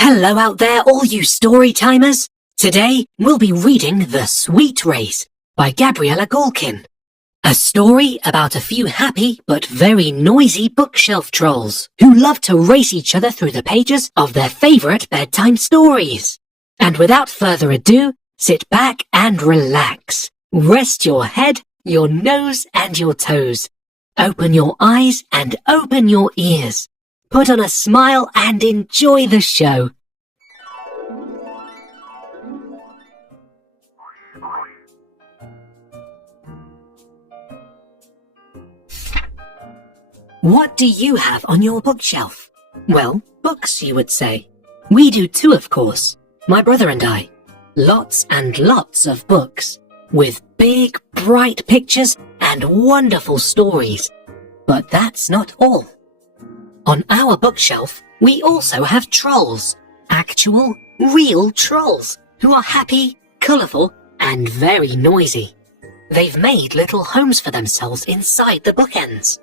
Hello out there, all you Storytimers! Today, we'll be reading The Sweet Race by Gabriella Galkin. A story about a few happy but very noisy bookshelf trolls who love to race each other through the pages of their favourite bedtime stories. And without further ado, sit back and relax. Rest your head, your nose and your toes. Open your eyes and open your ears. Put on a smile and enjoy the show. What do you have on your bookshelf? Well, books, you would say. We do too, of course. My brother and I. Lots and lots of books, with big, bright pictures and wonderful stories. But that's not all. On our bookshelf, we also have trolls. Actual, real trolls, who are happy, colourful, and very noisy. They've made little homes for themselves inside the bookends.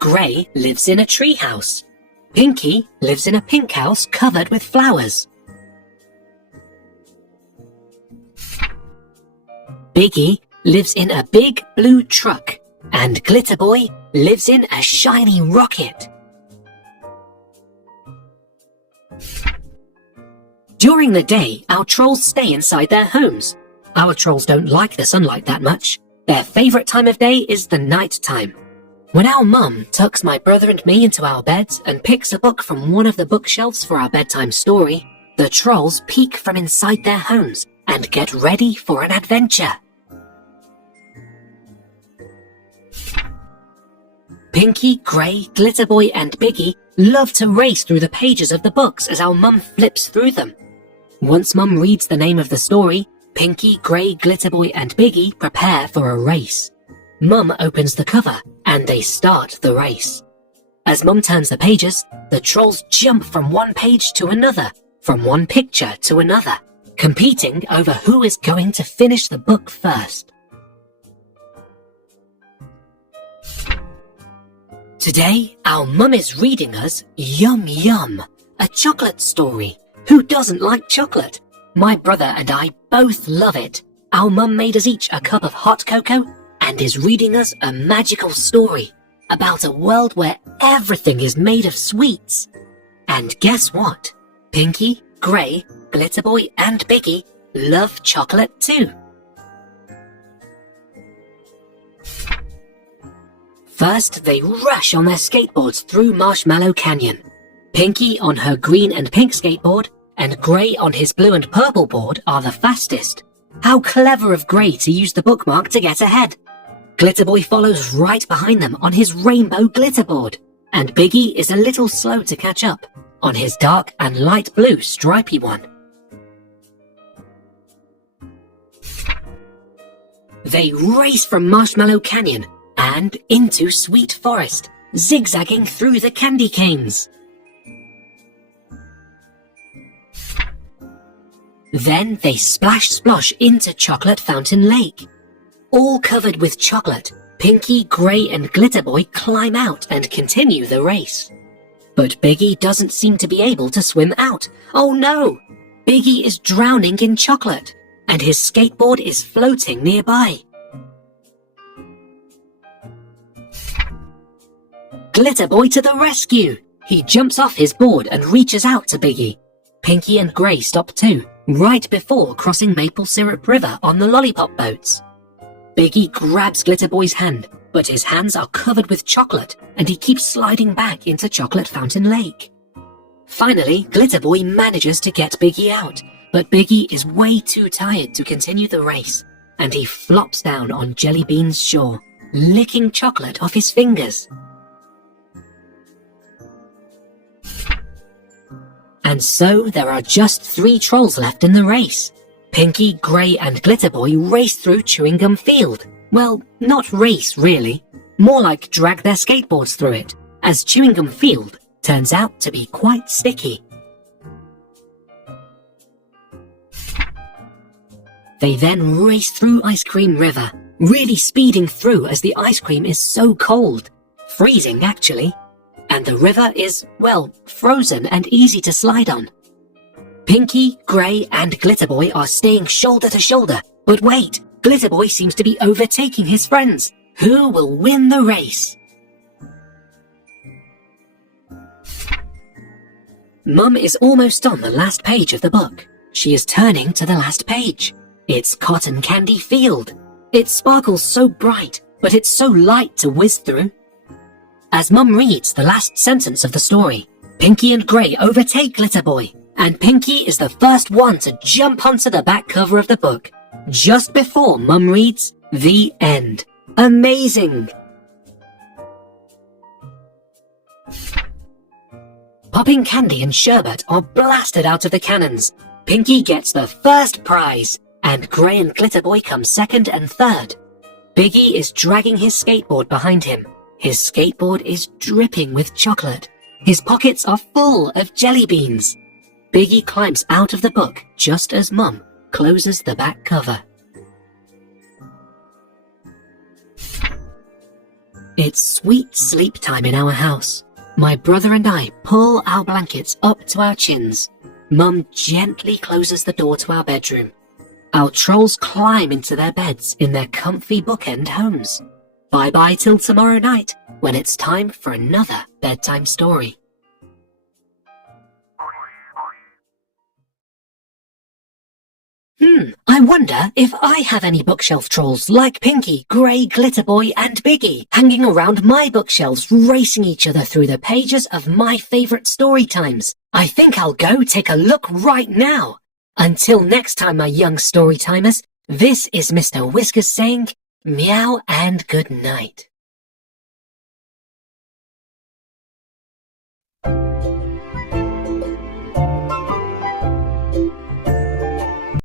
Grey lives in a tree house. Pinky lives in a pink house covered with flowers. Biggie lives in a big blue truck, and Glitterboy lives in a shiny rocket. During the day, our trolls stay inside their homes. Our trolls don't like the sunlight that much. Their favourite time of day is the night time. When our mum tucks my brother and me into our beds and picks a book from one of the bookshelves for our bedtime story, the trolls peek from inside their homes and get ready for an adventure. Pinky, Grey, Glitterboy and Biggie love to race through the pages of the books as our mum flips through them. Once mum reads the name of the story, Pinky, Grey, Glitterboy and Biggie prepare for a race. Mum opens the cover and they start the race. As Mum turns the pages, the trolls jump from one page to another, from one picture to another, competing over who is going to finish the book first. Today, our mum is reading us Yum Yum, a chocolate story. Who doesn't like chocolate? My brother and I both love it. Our mum made us each a cup of hot cocoa and is reading us a magical story about a world where everything is made of sweets. And guess what? Pinky, Grey, Glitterboy and Biggie love chocolate too. First, they rush on their skateboards through Marshmallow Canyon. Pinky on her green and pink skateboard and Grey on his blue and purple board are the fastest. How clever of Grey to use the bookmark to get ahead. Glitterboy follows right behind them on his rainbow glitterboard, and Biggie is a little slow to catch up on his dark and light blue stripy one. They race from Marshmallow Canyon and into Sweet Forest, zigzagging through the candy canes. Then they splash into Chocolate Fountain Lake. All covered with chocolate, Pinky, Grey and Glitterboy climb out and continue the race. But Biggie doesn't seem to be able to swim out. Oh no! Biggie is drowning in chocolate, and his skateboard is floating nearby. Glitterboy to the rescue! He jumps off his board and reaches out to Biggie. Pinky and Grey stop too, right before crossing Maple Syrup River on the lollipop boats. Biggie grabs Glitterboy's hand, but his hands are covered with chocolate and he keeps sliding back into Chocolate Fountain Lake. Finally, Glitterboy manages to get Biggie out, but Biggie is way too tired to continue the race, and he flops down on Jelly Bean's shore, licking chocolate off his fingers. And so there are just 3 trolls left in the race. Pinky, Grey and Glitterboy race through Chewing Gum Field. Well, not race really, more like drag their skateboards through it, as Chewing Gum Field turns out to be quite sticky. They then race through Ice Cream River, really speeding through as the ice cream is so cold. Freezing, actually. and the river is, well, frozen and easy to slide on. Pinky, Grey, and Glitterboy are staying shoulder to shoulder, but wait, Glitterboy seems to be overtaking his friends. Who will win the race? Mum is almost on the last page of the book. She is turning to the last page. It's Cotton Candy Field. It sparkles so bright, but it's so light to whiz through. As Mum reads the last sentence of the story, Pinky and Grey overtake Glitterboy, and Pinky is the first one to jump onto the back cover of the book, just before Mum reads, "The end." Amazing! Popping candy and sherbet are blasted out of the cannons. Pinky gets the first prize, and Grey and Glitterboy come second and third. Biggie is dragging his skateboard behind him. His skateboard is dripping with chocolate. His pockets are full of jelly beans. Biggie climbs out of the book just as Mum closes the back cover. It's sweet sleep time in our house. My brother and I pull our blankets up to our chins. Mum gently closes the door to our bedroom. Our trolls climb into their beds in their comfy bookend homes. Bye-bye till tomorrow night, when it's time for another bedtime story. I wonder if I have any bookshelf trolls like Pinky, Grey, Glitterboy, and Biggie hanging around my bookshelves, racing each other through the pages of my favourite story times. I think I'll go take a look right now. Until next time, my young story timers, this is Mr. Whiskers saying meow and good night.